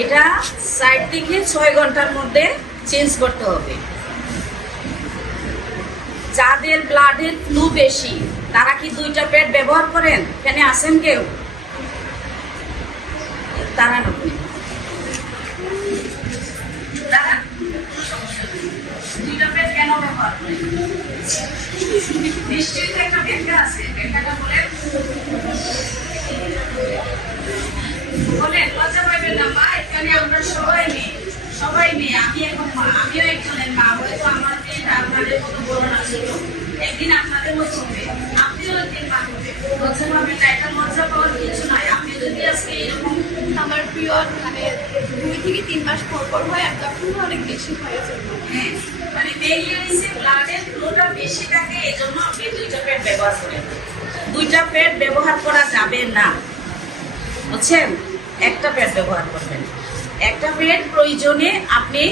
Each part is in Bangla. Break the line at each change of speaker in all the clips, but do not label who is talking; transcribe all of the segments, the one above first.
এটা চার থেকে ছয় ঘণ্টার মধ্যে চেঞ্জ করতে হবে। যাদের ব্লাডের ফ্লু বেশি, তারা কি দুইটা প্যাড ব্যবহার করেন? এখানে আসেন কেউ? তারা নতুন একটা লজ্জা না মা এখানে আমরা সবাই মেয়ে। সবাই মেয়ে আমি এখন মা আমিও একজনের মা হয়তো আমার মেয়েটা আপনাদের মতো বড় না ছিল। একদিন আপনাদের মতো হবে। আপনিও একদিন মা হবে লজ্জা পাবেন না এটা লজ্জা পাওয়ার কিছু নাই। আপনি যদি আজকে এরকম
আমার প্রিয় মানে দুই থেকে তিন মাস পর পর হয় আর তখন অনেক বেশি হয়ে। যায়
হ্যাঁ, মানে মেইলিয়ারিসে ব্লাডের ফ্লোটা বেশি থাকে এই জন্য আপনি দুইটা প্যাড ব্যবহার করেন। দুইটা প্যাড ব্যবহার করা যাবে না। বুঝছেন? একটা প্যাড ব্যবহার করবেন। একটা প্যাড প্রয়োজনে আপনি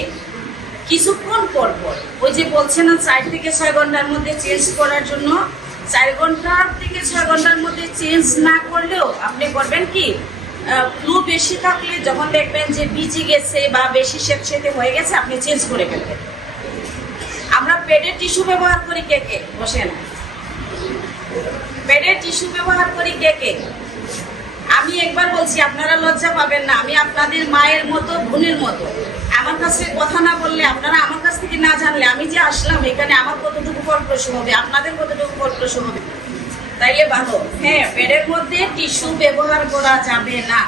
কিছুক্ষণ পর পর, ওই যে বলছেন না, চার থেকে ছয় ঘণ্টার মধ্যে চেঞ্জ করার জন্য, চার ঘণ্টার থেকে ছয় ঘণ্টার মধ্যে চেঞ্জ না করলেও আপনি করবেন কি ফ্লু বেশি থাকলে যখন দেখবেন যে বিচি গেছে বা বেশি সেতে হয়ে গেছে, আপনি চেঞ্জ করে ফেলবেন। আমরা পেডের টিস্যু ব্যবহার করি কে কে? বসেন পেডের টিস্যু ব্যবহার করি কে কে? আমি একবার বলছি, আপনারা লজ্জা পাবেন না, আমি আপনাদের মায়ের মতো, বোনের মতো। আমার কাছে কথা না বললে, আপনারা আমার কাছ থেকে না জানলে আমি যে আসলাম, এখানে আমার কতটুকু ফলপ্রসূ হবে, আপনাদের কতটুকু ফলপ্রসূ হবে? তাইলে ভালো। হ্যাঁ পেটের মধ্যে টিস্যু ব্যবহার করা যাবে না।